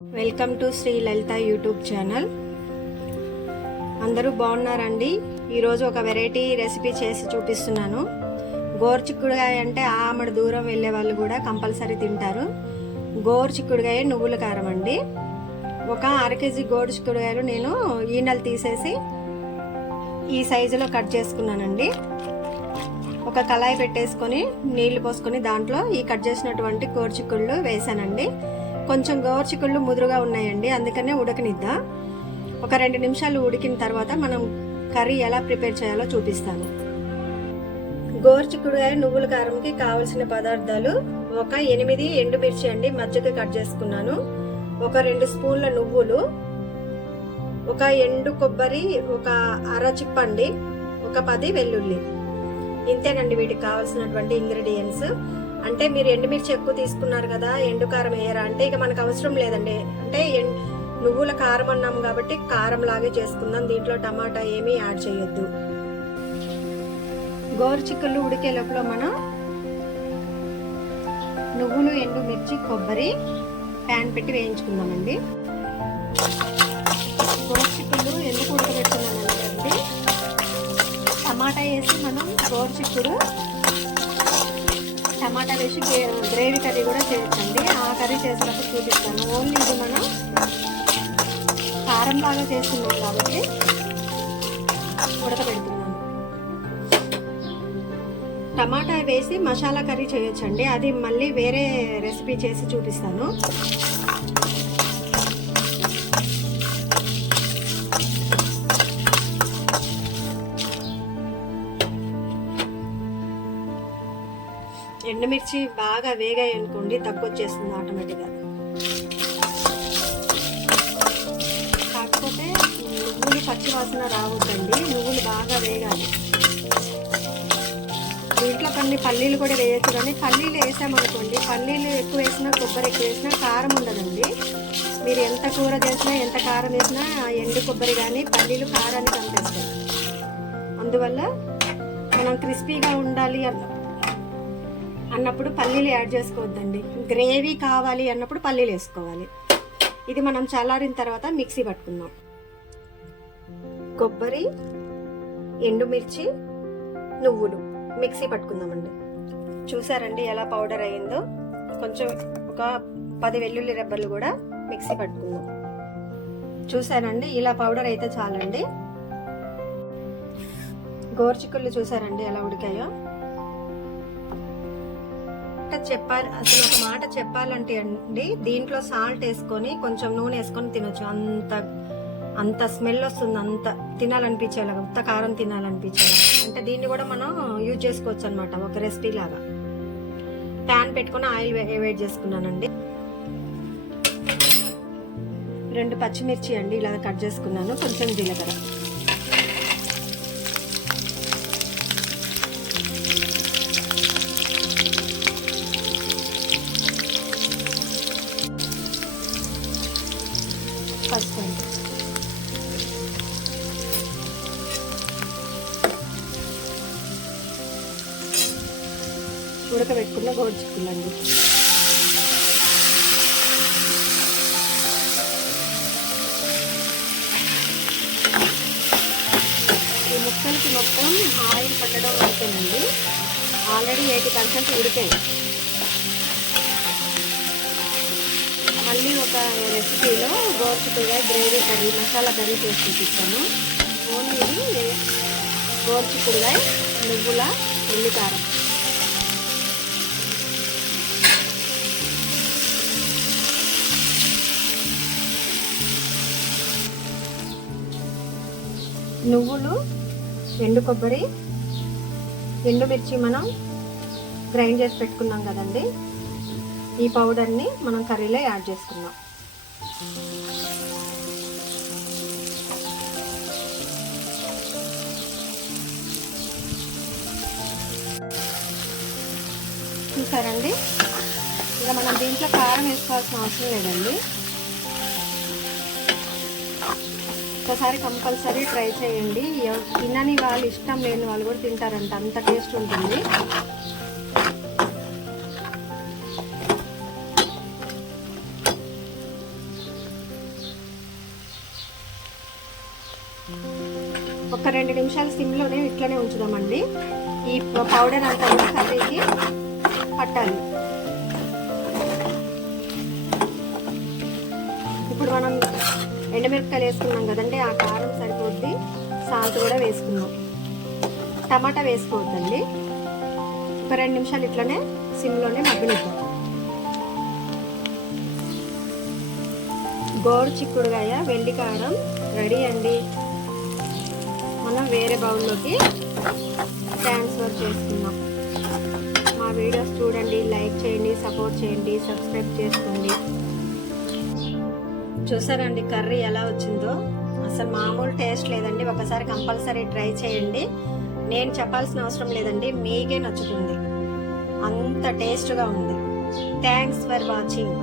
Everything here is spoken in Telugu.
Welcome to Shri Lalitha YouTube channel. అందరూ బాగున్నారండి. ఈరోజు ఒక వెరైటీ రెసిపీ చేసి చూపిస్తున్నాను. గోరుచిక్కుడుగాయ అంటే ఆమడ దూరం వెళ్ళే వాళ్ళు కూడా కంపల్సరీ తింటారు. గోరుచిక్కుడుగాయ నువ్వుల కారం అండి. ఒక అర కేజీ గోరుచిక్కుడుగాయలు నేను ఈనెలు తీసేసి ఈ సైజులో కట్ చేసుకున్నానండి. ఒక కళాయి పెట్టేసుకొని నీళ్లు పోసుకొని దాంట్లో ఈ కట్ చేసినటువంటి గోరుచిక్కుళ్ళు వేసానండి. కొంచెం గోరుచిక్కుళ్ళు ముదురుగా ఉన్నాయండి, అందుకనే ఉడకనిద్దాం. ఒక 2 నిమిషాలు ఉడికిన తర్వాత మనం కర్రీ ఎలా ప్రిపేర్ చేయాలో చూపిస్తాను. గోరుచిక్కుడుగాయ నువ్వుల కారంకి కావలసిన పదార్థాలు: ఒక 8 ఎండుమిర్చి అండి, మధ్యకి కట్ చేసుకున్నాను. ఒక 2 స్పూన్ల నువ్వులు, ఒక ఎండు కొబ్బరి, ఒక అర చిప్పండి, ఒక 10 వెల్లుల్లి. ఇంతేనండి వీటికి కావాల్సినటువంటి ఇంగ్రీడియంట్స్. అంటే మీరు ఎండుమిర్చి ఎక్కువ తీసుకున్నారు కదా, ఎండు కారం వేయరా అంటే ఇక మనకు అవసరం లేదండి. అంటే నువ్వుల కారం అన్నాం కాబట్టి కారం లాగే చేసుకుందాం, దీంట్లో టమాటా ఏమీ యాడ్ చేయొద్దు. గోరుచిక్కుళ్ళు ఉడికే లోపల మనం నువ్వులు, ఎండుమిర్చి, కొబ్బరి ప్యాన్ పెట్టి వేయించుకుందామండి. గోరుచిక్కుళ్ళు ఎందుకు ఉడకబెట్టుకున్నామండి, టమాటా వేసి మనం టమాటా వేసి గ్రేవీ కర్రీ కూడా చేయొచ్చండి. ఆ కర్రీ చేసినప్పుడు చూపిస్తాను. ఓన్లీ ఇది మనం కారం లాగా చేస్తున్నాం కాబట్టి ఉడకబెడుతున్నాను. టమాటా వేసి మసాలా కర్రీ చేయొచ్చండి, అది మళ్ళీ వేరే రెసిపీ చేసి చూపిస్తాను. ఎండుమిర్చి బాగా వేగాయి అనుకోండి, తగ్గొచ్చేస్తుంది ఆటోమేటిక్గా. కాకపోతే నువ్వులు పచ్చి వాసన రావద్దండి, నువ్వులు బాగా వేగాలి. దీంట్లో కొన్ని పల్లీలు కూడా వేయచ్చు, కానీ పల్లీలు వేసామనుకోండి, పల్లీలు ఎక్కువ వేసినా కొబ్బరి ఎక్కువ వేసినా కారం ఉండదండి. మీరు ఎంత కూర చేసినా ఎంత కారం వేసినా ఎండు కొబ్బరి కానీ పల్లీలు కారాన్ని కనిపిస్తాయి. అందువల్ల మనం క్రిస్పీగా ఉండాలి అన్నప్పుడు పల్లీలు యాడ్ చేసుకోవద్దండి. గ్రేవీ కావాలి అన్నప్పుడు పల్లీలు వేసుకోవాలి. ఇది మనం చల్లారిన తర్వాత మిక్సీ పట్టుకుందాం. కొబ్బరి, ఎండుమిర్చి, నువ్వులు మిక్సీ పట్టుకుందామండి. చూసారండి ఎలా పౌడర్ అయ్యిందో. కొంచెం ఒక 10 వెల్లుల్లి రెబ్బలు కూడా మిక్సీ పట్టుకుందాం. చూసారండి ఇలా పౌడర్ అయితే చాలండి. గోరుచిక్కుళ్ళు చూసారండి ఎలా ఉడికాయో. అసలు ఒక మాట చెప్పాలంటే అండి, దీంట్లో సాల్ట్ వేసుకొని కొంచెం నూనె వేసుకొని తినొచ్చు. అంత స్మెల్ వస్తుంది, అంత తినాలనిపించేలాగా, ఉత్త కారం తినాలనిపించేలా. అంటే దీన్ని కూడా మనం యూజ్ చేసుకోవచ్చు అనమాట, ఒక రెసిపీ లాగా. ప్యాన్ పెట్టుకొని ఆయిల్ వేడి చేసుకున్నానండి. 2 పచ్చిమిర్చి అండి ఇలా కట్ చేసుకున్నాను. కొంచెం జీలకర్ర, పసుపు అండి, ఉడకబెట్టుకున్న గోరుచిక్కులండి. ఈ ముక్కలకి మొత్తం ఆయిల్ పట్టడం అవుతుందండి. ఆల్రెడీ 80% ఉడికాయి. మళ్ళీ ఒక రెసిపీలో గోరుచిక్కుడుగాయ గ్రేవీ కర్రీ, మసాలా కర్రీ చేసి చూపిస్తాను. ఓన్లీ ఇది గోరుచిక్కుడుగాయ నువ్వుల ఎల్లికారం. నువ్వులు, ఎండు కొబ్బరి, ఎండుమిర్చి మనం గ్రైండ్ చేసి పెట్టుకున్నాం కదండి, ఈ పౌడర్ని మనం కర్రీలో యాడ్ చేసుకుందాం. చూసారండి, ఇక మనం దీంట్లో కారం వేసుకోవాల్సిన అవసరం లేదండి. ఒకసారి కంపల్సరీ ట్రై చేయండి. తినని వాళ్ళు, ఇష్టం లేని వాళ్ళు కూడా తింటారంట, అంత టేస్ట్ ఉంటుంది. ఒక 2 నిమిషాలు సిమ్లోనే ఇట్లనే ఉంచుదామండి. ఈ పౌడర్ అంతా కూడా కర్రీకి పట్టాలి. ఇప్పుడు మనం ఎండుమిరపకాయలు వేసుకున్నాం కదండి, ఆ కారం సరిపోద్ది. సాల్ట్ కూడా వేసుకున్నాం. టమాటా వేసుకోవద్దండి. ఒక 2 నిమిషాలు ఇట్లనే సిమ్లోనే మగ్గనిద్దాం. గోరు చిక్కుడుగాయ వెల్లి కారం రెడీ అండి. మనం వేరే బౌల్లోకి ట్రాన్స్ఫర్ చేసుకుందాం. మా వీడియోస్ చూడండి, లైక్ చేయండి, సపోర్ట్ చేయండి, సబ్స్క్రైబ్ చేసుకోండి. చూసారండి కర్రీ ఎలా వచ్చిందో? అసలు మామూలు టేస్ట్ లేదండి. ఒకసారి కంపల్సరీ ట్రై చేయండి. నేను చెప్పాల్సిన అవసరం లేదండి, మీకే నచ్చుతుంది. అంత టేస్ట్గా ఉంది. Thanks for watching.